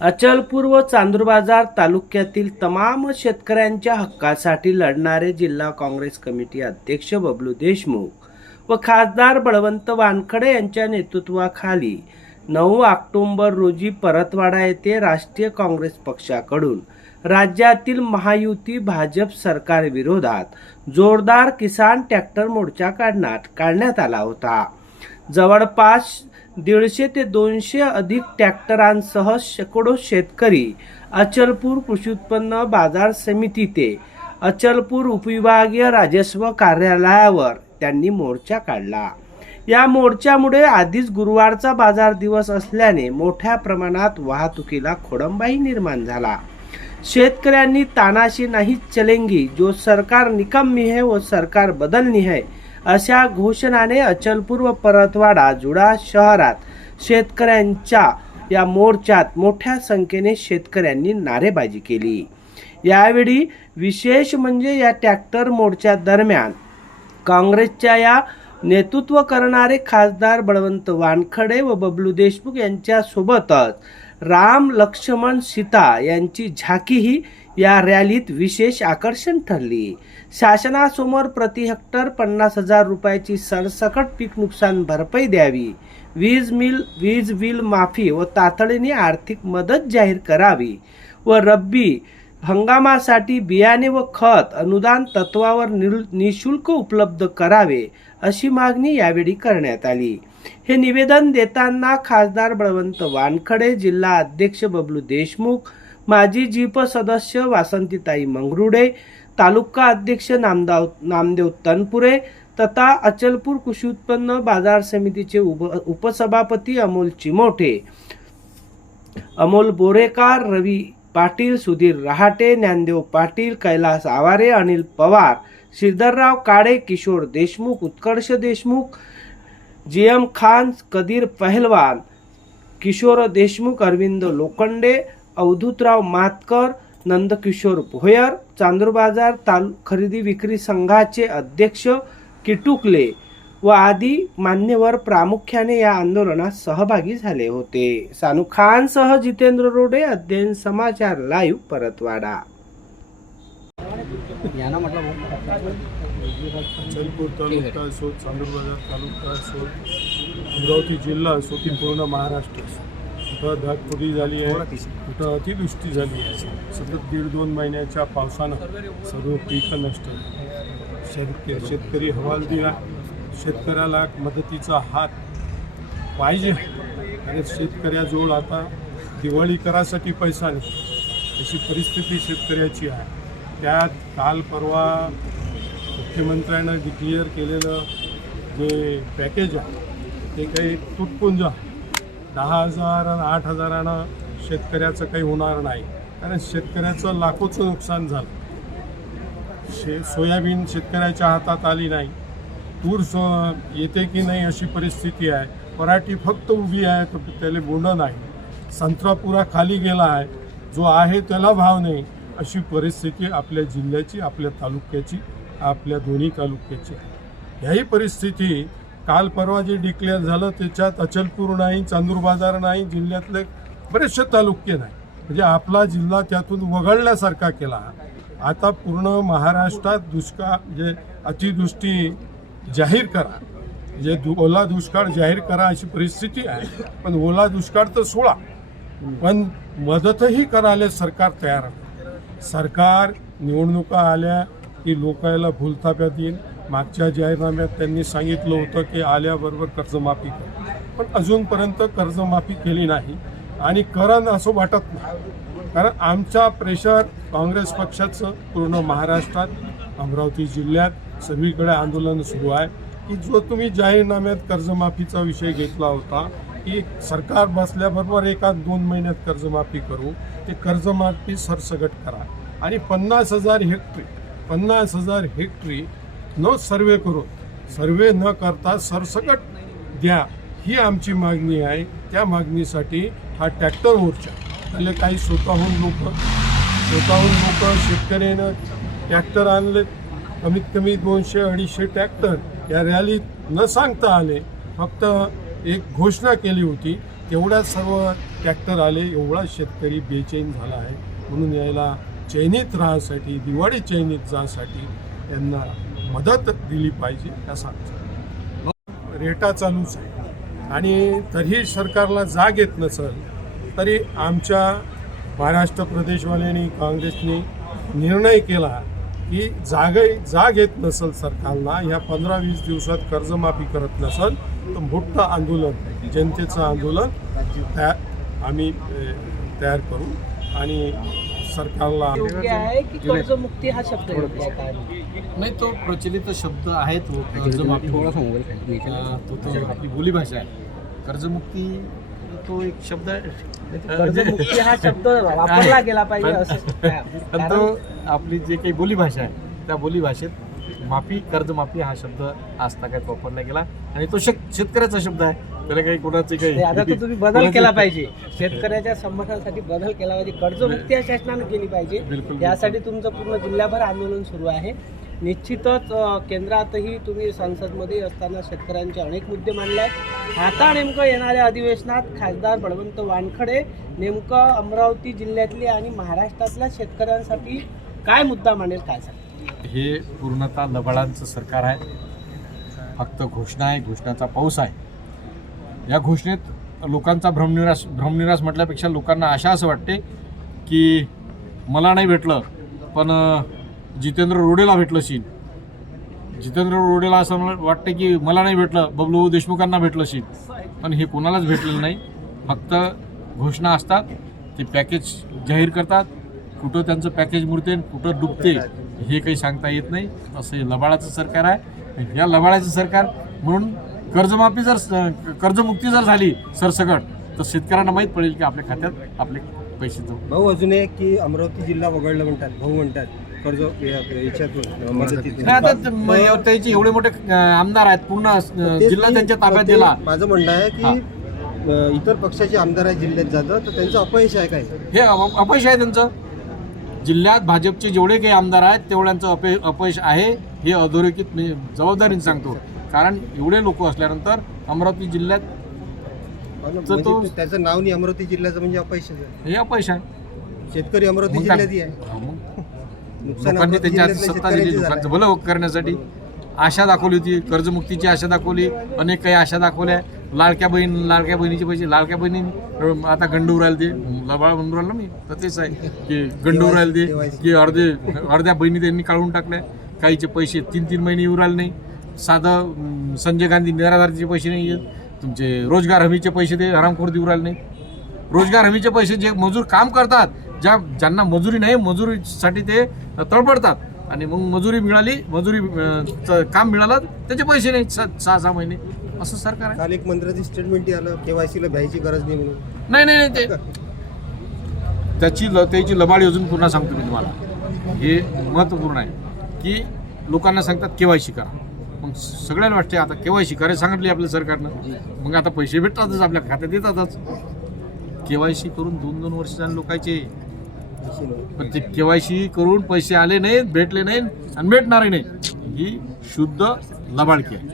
अचलपूर व चांदूरबाजार तालुक्यातील तमाम शेतकऱ्यांच्या हक्कासाठी लढणारे जिल्हा काँग्रेस कमिटी अध्यक्ष बबलू देशमुख व खासदार बळवंत वानखडे यांच्या नेतृत्वाखाली नऊ ऑक्टोंबर रोजी परतवाडा येथे राष्ट्रीय काँग्रेस पक्षाकडून राज्यातील महायुती भाजप सरकार विरोधात जोरदार किसान ट्रॅक्टर मोर्चा काढण्यात काढण्यात आला होता. जवळपास दीडशे ते दोनशे अधिक ट्रॅक्टरांसह शेकडो शेतकरी अचलपूर कृषी उत्पन्न बाजार समिती ते अचलपूर उपविभागीय राजस्व कार्यालयावर त्यांनी मोर्चा काढला. या मोर्चामुळे आधीच गुरुवारचा बाजार दिवस असल्याने मोठ्या प्रमाणात वाहतुकीला खोडंबाही निर्माण झाला. शेतकऱ्यांनी तानाशी नाही चलेंगी जो सरकार निकम्मी है व सरकार बदलनी है अशा घोषणाने अचलपूर व परतवाडा जुडा शहरात शेतकऱ्यांच्या या मोर्चात मोठ्या संख्येने शेतकऱ्यांनी नारेबाजी केली. यावेळी विशेष म्हणजे या ट्रॅक्टर मोर्चा दरम्यान काँग्रेसच्या या नेतृत्व करणारे खासदार बळवंत वानखडे व बबलू देशमुख यांच्या सोबतच राम लक्ष्मण सीता यांची झाकीही या रॅलीत विशेष आकर्षण ठरली. शासनासमोर प्रति हेक्टर पन्नास हजार रुपयाची सरसकट पीक नुकसान भरपाई द्यावी. वीज मिल वीज बिल माफी व तातडीने आर्थिक मदत जाहीर करावी व रब्बी हंगामासाठी बियाणे व खत अनुदान तत्वावर निशुल्क उपलब्ध करावे अशी मागणी यावेळी करण्यात आली. हे निवेदन देताना खासदार बळवंत वानखडे जिल्हा अध्यक्ष बबलू देशमुख माजी जीप सदस्य वासंतीताई मंगरुडे तालुका अध्यक्ष नामदाव नामदेव तनपुरे तथा अचलपूर कृषी उत्पन्न बाजार समितीचे उप उपसभापती अमोल चिमोठे. अमोल बोरेकार रवी पाटील सुधीर रहाटे ज्ञानदेव पाटील कैलास आवारे अनिल पवार श्रीधरराव काळे किशोर देशमुख उत्कर्ष देशमुख जी एम खान कदीर पहलवान किशोर देशमुख अरविंद लोखंडे अवधूतराव मातकर नंदकिशोर भोयर चांदूरबाजार तालु खरेदी विक्री संघाचे अध्यक्ष किटुकले व आदी मान्यवर प्रामुख्याने या आंदोलनात सहभागी झाले होते. सानू खान सह जितेंद्र रोडे अध्ययन समाचार लाईव्ह परतवाडा. चलपूर तालुका असो चांदूरबाजार तालुका असो अमरावती जिल्हा असो की पूर्ण महाराष्ट्र असो. कुठं ढगफुटी झाली आहे. कुठं अतिवृष्टी झाली आहे. सतत दीड दोन महिन्याच्या पावसानं सर्व पिकं नष्ट. शेतकरी शेतकरी हवालदिला. शेतकऱ्याला मदतीचा हात पाहिजे. आणि शेतकऱ्याजवळ आता दिवाळी करासाठी पैसा नाही. अशी परिस्थिती शेतकऱ्याची आहे. त्यात काल परवा मुख्यमंत्र्यानं डिक्लेअर केलेलं जे पॅकेज आहे ते काही तुटपुंज आहे. दहा हजार आणि आठ हजारानं शेतकऱ्याचं काही होणार नाही. कारण शेतकऱ्याचं लाखोचं नुकसान झालं. शे सोयाबीन शेतकऱ्याच्या हातात आली नाही. तूर सो येते की नाही अशी परिस्थिती आहे. पराठी फक्त उभी आहे तर त्याला बोंड नाही. संत्रा पुरा खाली गेला आहे. जो आहे त्याला भाव नाही. अशी परिस्थिती आपल्या जिल्ह्याची आपल्या तालुक्याची आपल्या दोन्ही तालुक्याची. आहे ह्याही परिस्थिती काल परवा जे डिक्लेअर झालं त्याच्यात अचलपूर नाही चांदूर बाजार नाही जिल्ह्यातले बरेचसे तालुके नाही. म्हणजे आपला जिल्हा त्यातून वगळल्यासारखा केला. आता पूर्ण महाराष्ट्रात दुष्काळ म्हणजे अतिदृष्टी जाहीर करा. जे दु ओला दुष्काळ जाहीर करा अशी परिस्थिती आहे. पण ओला दुष्काळ तर सोळा पण मदतही करायला सरकार तयार सरकार निवडणुका आल्या की लोकायला भूलथाप्यात येईल. मागच्या जाहीरनाम्यात त्यांनी सांगितलं होतं की आल्याबरोबर कर्जमाफी कर. पण अजूनपर्यंत कर्जमाफी केली नाही आणि करण असं वाटत नाही. कारण आमचा प्रेशर काँग्रेस पक्षाचं पूर्ण महाराष्ट्रात अमरावती जिल्ह्यात सगळीकडे आंदोलन सुरू आहे की जो तुम्ही जाहीरनाम्यात कर्जमाफीचा विषय घेतला होता की सरकार बसल्याबरोबर एका दोन महिन्यात कर्जमाफी करू ते कर्जमाफी सरसगट करा. आणि पन्नास हजार हेक्टरी पन्नास हजार हेक्टरी न सर्वे करून सर्वे न करता सरसकट द्या. ही आमची मागणी आहे. त्या मागणीसाठी हा ट्रॅक्टर मोर्चा. त्याला काही स्वतःहून लोक स्वतःहून लोक शेतकऱ्यानं ट्रॅक्टर आणले. कमीत कमी दोनशे अडीचशे ट्रॅक्टर या रॅलीत न सांगता आले. फक्त एक घोषणा केली होती तेवढ्या सर्व ट्रॅक्टर आले. एवढा शेतकरी बेचैन झाला आहे. म्हणून यायला चैनीत राहण्यासाठी दिवाळी चैनीत जासाठी त्यांना मदत दिली पाहिजे असा रेटा चालूच आहे. आणि तरीही सरकारला जाग येत नसेल तरी आमच्या महाराष्ट्र प्रदेशवाल्यांनी काँग्रेसने निर्णय केला की जाग जाग येत नसेल सरकारला ह्या पंधरा वीस दिवसात कर्जमाफी करत नसेल तर मोठं आंदोलन जनतेचं आंदोलन त्या आम्ही तयार करू. आणि सरकारला योग्य आहे की कर्जमुक्ती हा शब्द योग्य आहे? काय नाही तो प्रचलित शब्द आहे तो कर्जमाफी अं, तो तो आपली बोलीभाषा आहे. कर्जमुक्ती तो एक शब्द आहे. कर्जमुक्ती हा शब्द वापरला गेला पाहिजे असं? पण कारण तो आपली जे काही बोलीभाषा आहे त्या बोलीभाषेत माफी कर्जमाफी हा शब्द आज तागात वापरला गेला. आणि तो शेत शेतकऱ्याचा शब्द आहे. त्याला काही कोणाचे ते आता काही तर तुम्ही बदल केला पाहिजे. शेतकऱ्याच्या संरक्षणासाठी बदल केला पाहिजे. कर्जमुक्ती या शासनाने केली पाहिजे. यासाठी तुमचं पूर्ण जिल्ह्याभर आंदोलन सुरू आहे. निश्चितच केंद्रातही तुम्ही संसदमध्ये असताना शेतकऱ्यांचे अनेक मुद्दे मांडले आहेत. आता नेमकं येणाऱ्या अधिवेशनात खासदार बळवंत वानखडे नेमकं अमरावती जिल्ह्यातले आणि महाराष्ट्रातल्या शेतकऱ्यांसाठी काय मुद्दा मांडेल काय सांग हे पूर्णतः लबाडांचं सरकार आहे. फक्त घोषणा आहे घोषणाचा पाऊस आहे. या घोषणेत लोकांचा भ्रमनिराश भ्रमनिराश म्हटल्यापेक्षा लोकांना आशा असं वाटते की मला नाही भेटलं पण जितेंद्र रोडेला भेटलं शीन जितेंद्र रोडेला असं मला वाटतं की मला नाही भेटलं बबलू देशमुखांना भेटलं शीन पण हे कोणालाच भेटलेलं नाही. फक्त घोषणा असतात ते पॅकेज जाहीर करतात. कुठं त्यांचं पॅकेज मुरते आणि कुठं डुबते हे काही सांगता येत नाही. असं हे लबाळाचं सरकार आहे. या लबाळाचं सरकार म्हणून कर्जमाफी जर कर्जमुक्ती जर झाली सरसकट तर शेतकऱ्यांना माहीत पडेल की आपल्या खात्यात आपले पैसे जाऊ भाऊ अजून एक की अमरावती जिल्हा वगळला म्हणतात भाऊ म्हणतात कर्ज याच्यातून त्याचे एवढे मोठे आमदार आहेत पूर्ण जिल्हा त्यांच्या ताब्यात दिला. माझं म्हणणं आहे की इतर पक्षाचे आमदार आहे जिल्ह्यात जातं तर त्यांचं अपयश आहे काय? हे अप- अपयश आहे त्यांचं. जिल्ह्यात भाजपचे जेवढे काही आमदार आहेत तेवढ्यांचं अपय अपयश आहे हे अधोरेखित मी जबाबदारीने सांगतो. कारण एवढे लोक असल्यानंतर अमरावती जिल्ह्यात म्हणजे तो- त्याचं नाव नाही अमरावती जिल्ह्याचं म्हणजे अपयश आहे. हे अपयश आहे. शेतकरी अमरावती मग काय? जिल्ह्यातही आहे. हा, मग. नुकसान लोकांनी अमरावती त्यांच्या हाती जिल्ह्यातल्या सत्ता दिली लोकांचं. भलं करण्यासाठी. आशा दाखवली होती कर्जमुक्तीची आशा दाखवली अनेक काही आशा दाखवल्या. लाडक्या बहीण लाडक्या बहिणीचे पैसे लाडक्या बहिणी अं, आता गंडू राहिले ते लबाळ म्हणून राहिलं मी तर तेच आहे की गंडू राहिले ते की अर्धे अर्ध्या बहिणी त्यांनी काढून टाकल्या. काहीचे पैसे तीन तीन महिने येऊ राहिले नाही. साधं संजय गांधी निराधारचे पैसे नाही येत तुमचे रोजगार हमीचे पैसे ते हरामखोर देऊ राहिले नाही रोजगार हमीचे पैसे जे मजूर काम करतात ज्या ज्यांना मजुरी नाही मजुरीसाठी ते तळपडतात आणि मग मजुरी मिळाली मजुरी काम मिळालं त्याचे पैसे नाही सहा सहा महिने. असं सरकार आहे. काल एक मंत्र्याची स्टेटमेंट आलं केवायसीला भ्यायची गरज नाही म्हणून. नाही नाही नाही ते त्याची ल त्याची लबाडी अजून पुन्हा सांगतो मी तुम्हाला. हे महत्त्वपूर्ण आहे की लोकांना सांगतात केवायसी करा. मग सगळ्यांना वाटते आता केवायसी करायला सांगितली आपल्या सरकारनं. मग आता पैसे भेटतातच आपल्या खात्यात येतातच. केवायसी करून दोन दोन वर्ष झाले लोकांचे पण ते केवायसी करून पैसे आले नाहीत भेटले नाहीत आणि भेटणारही नाही ही शुद्ध लबाडकी आहे.